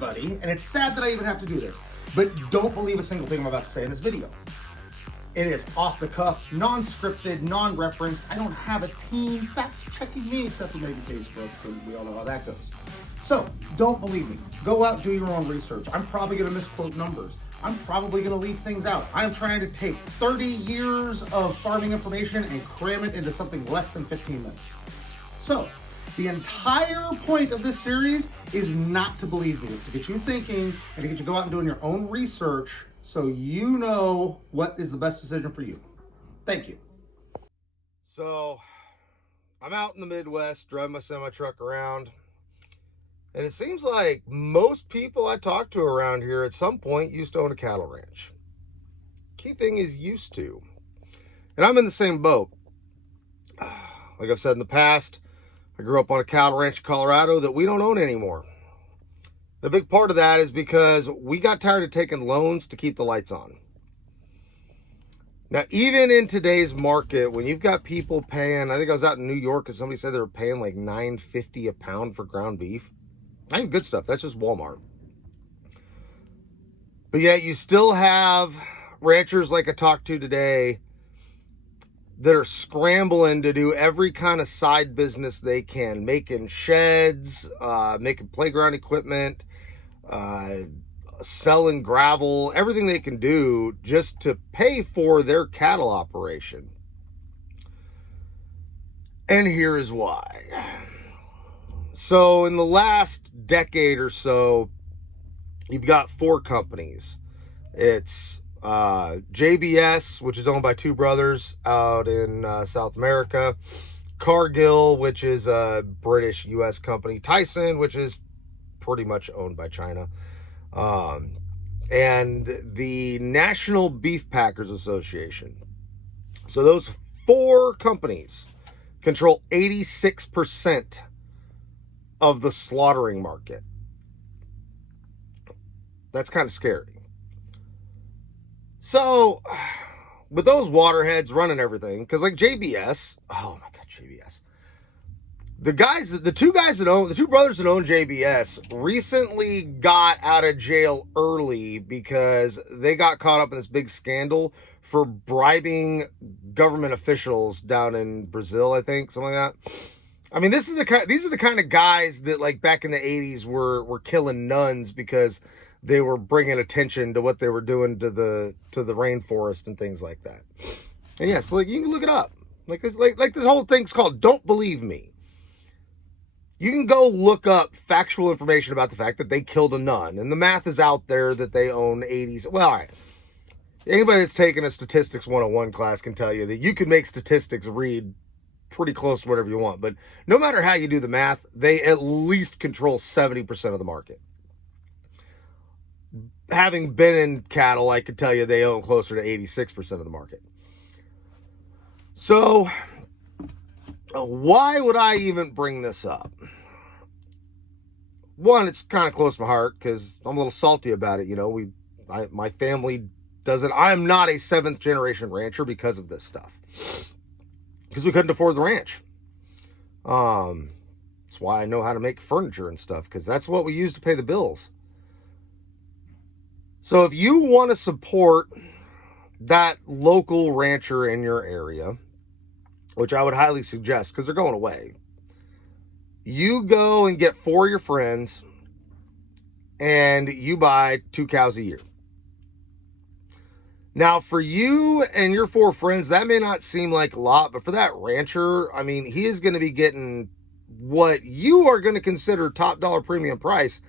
everybody, and it's sad that I even have to do this, but don't believe a single thing I'm about to say in this video. It is off the cuff, non-scripted, non-referenced. I don't have a team fact-checking me, except for maybe Facebook, and we all know how that goes. So, don't believe me. Go out, do your own research. I'm probably gonna misquote numbers. I'm probably gonna leave things out. I'm trying to take 30 years of farming information and cram it into something less than 15 minutes. So, the entire point of this series is not to believe me. It's to get you thinking and to get you to go out and doing your own research so you know what is the best decision for you. Thank you. So, I'm out in the Midwest, driving my semi-truck around, and it seems like most people I talk to around here at some point used to own a cattle ranch. Key thing is used to. And I'm in the same boat. Like I've said in the past, I grew up on a cattle ranch in Colorado that we don't own anymore. The big part of that is because we got tired of taking loans to keep the lights on. Now, even in today's market, when you've got people paying, I think I was out in New York and somebody said they were paying like $9.50 a pound for ground beef. I mean, good stuff. That's just Walmart. But yet you still have ranchers like I talked to today that are scrambling to do every kind of side business they can, making sheds, making playground equipment, selling gravel, everything they can do just to pay for their cattle operation. And here is why. So in the last decade or so, you've got four companies. It's JBS, which is owned by two brothers out in South America. Cargill, which is a British U.S. company. Tyson, which is pretty much owned by China. And the National Beef Packers Association. So those four companies control 86% of the slaughtering market. That's kind of scary. So, with those waterheads running everything, because like JBS, oh my God, JBS. The two brothers that own JBS recently got out of jail early because they got caught up in this big scandal for bribing government officials down in Brazil, I think, something like that. I mean, these are the kind of guys that, like, back in the 80s were killing nuns because they were bringing attention to what they were doing to the rainforest and things like that. And yes, like, you can look it up. Like this whole thing's called Don't Believe Me. You can go look up factual information about the fact that they killed a nun, and the math is out there that they own 80s. Well, all right. Anybody that's taken a statistics 101 class can tell you that you can make statistics read pretty close to whatever you want, but no matter how you do the math, they at least control 70% of the market. Having been in cattle, I could tell you they own closer to 86% of the market. So, why would I even bring this up? One, it's kind of close to my heart because I'm a little salty about it. You know, my family doesn't. I'm not a 7th generation rancher because of this stuff. Because we couldn't afford the ranch. That's why I know how to make furniture and stuff, because that's what we use to pay the bills. So if you want to support that local rancher in your area, which I would highly suggest because they're going away, you go and get 4 of your friends and you buy 2 cows a year. Now, for you and your 4 friends, that may not seem like a lot, but for that rancher, I mean, he is going to be getting what you are going to consider top dollar premium price.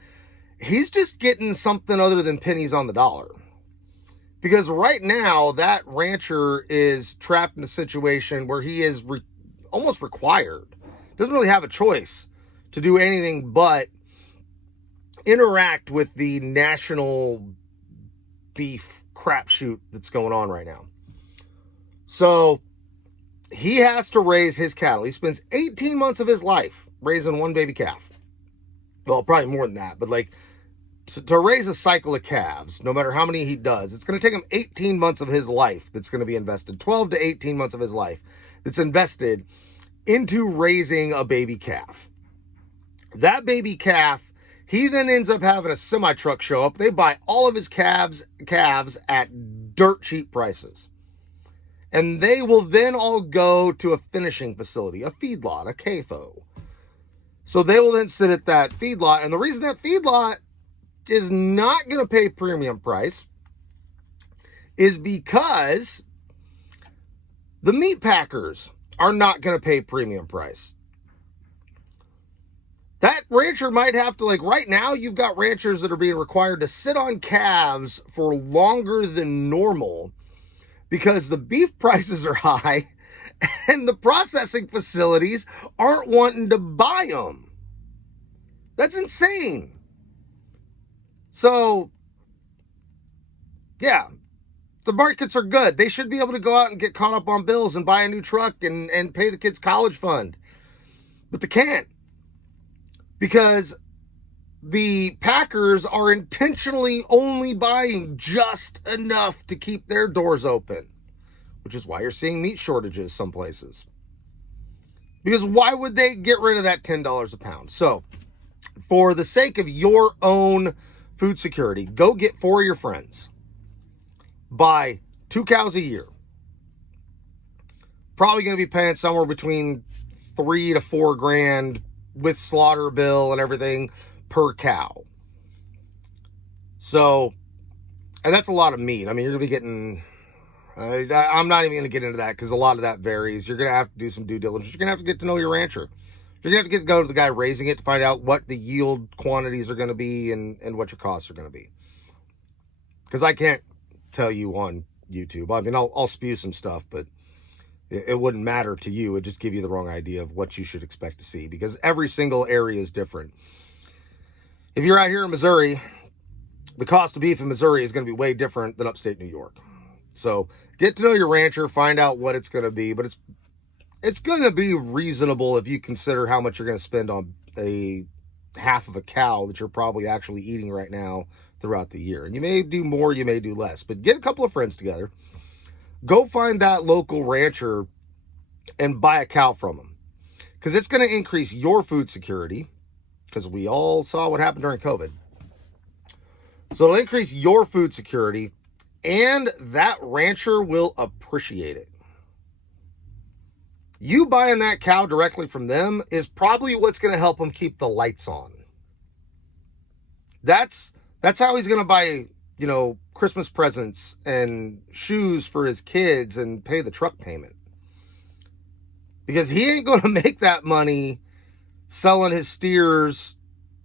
He's just getting something other than pennies on the dollar. Because right now, that rancher is trapped in a situation where he is almost required. Doesn't really have a choice to do anything but interact with the national beef crapshoot that's going on right now. So he has to raise his cattle. He spends 18 months of his life raising 1 baby calf. Well, probably more than that, but like to raise a cycle of calves, no matter how many he does, it's going to take him 18 months of his life that's going to be invested, 12 to 18 months of his life that's invested into raising a baby calf. That baby calf He then ends up having a semi-truck show up. They buy all of his calves at dirt cheap prices. And they will then all go to a finishing facility, a feedlot, a CAFO. So they will then sit at that feedlot. And the reason that feedlot is not going to pay premium price is because the meat packers are not going to pay premium price. That rancher might have to, like right now, you've got ranchers that are being required to sit on calves for longer than normal because the beef prices are high and the processing facilities aren't wanting to buy them. That's insane. So, yeah, the markets are good. They should be able to go out and get caught up on bills and buy a new truck and pay the kids' college fund. But they can't. Because the packers are intentionally only buying just enough to keep their doors open, which is why you're seeing meat shortages some places. Because why would they get rid of that $10 a pound? So, for the sake of your own food security, go get 4 of your friends. Buy 2 cows a year. Probably going to be paying somewhere between $3 to $4 grand with slaughter bill and everything per cow. So, and that's a lot of meat. I mean, you're going to be getting, I'm not even going to get into that because a lot of that varies. You're going to have to do some due diligence. You're going to have to get to know your rancher. You're going to have to go to the guy raising it to find out what the yield quantities are going to be and what your costs are going to be. Because I can't tell you on YouTube. I mean, I'll spew some stuff, but it wouldn't matter to you. It'd just give you the wrong idea of what you should expect to see because every single area is different. If you're out here in Missouri, the cost of beef in Missouri is going to be way different than upstate New York. So get to know your rancher, find out what it's going to be, but it's going to be reasonable if you consider how much you're going to spend on a half of a cow that you're probably actually eating right now throughout the year. And you may do more, you may do less, but get a couple of friends together. Go find that local rancher and buy a cow from them because it's going to increase your food security because we all saw what happened during COVID. So it'll increase your food security and that rancher will appreciate it. You buying that cow directly from them is probably what's going to help him keep the lights on. That's how he's going to buy, Christmas presents and shoes for his kids and pay the truck payment. Because he ain't going to make that money selling his steers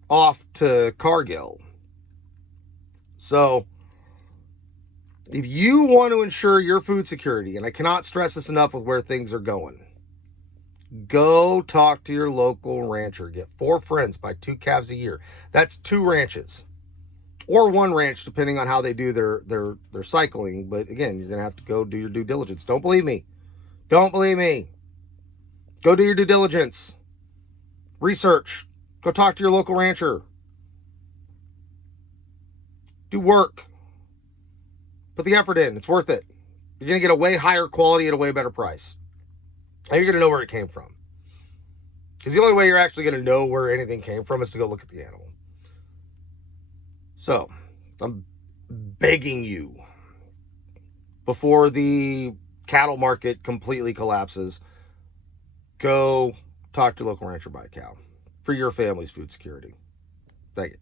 off to Cargill. So, if you want to ensure your food security, and I cannot stress this enough with where things are going, go talk to your local rancher. Get 4 friends, buy 2 calves a year. That's 2 ranches. Or 1 ranch, depending on how they do their cycling. But again, you're going to have to go do your due diligence. Don't believe me. Don't believe me. Go do your due diligence. Research. Go talk to your local rancher. Do work. Put the effort in. It's worth it. You're going to get a way higher quality at a way better price. And you're going to know where it came from. Because the only way you're actually going to know where anything came from is to go look at the animal. So, I'm begging you, before the cattle market completely collapses, go talk to your local rancher, buy a cow for your family's food security. Thank you.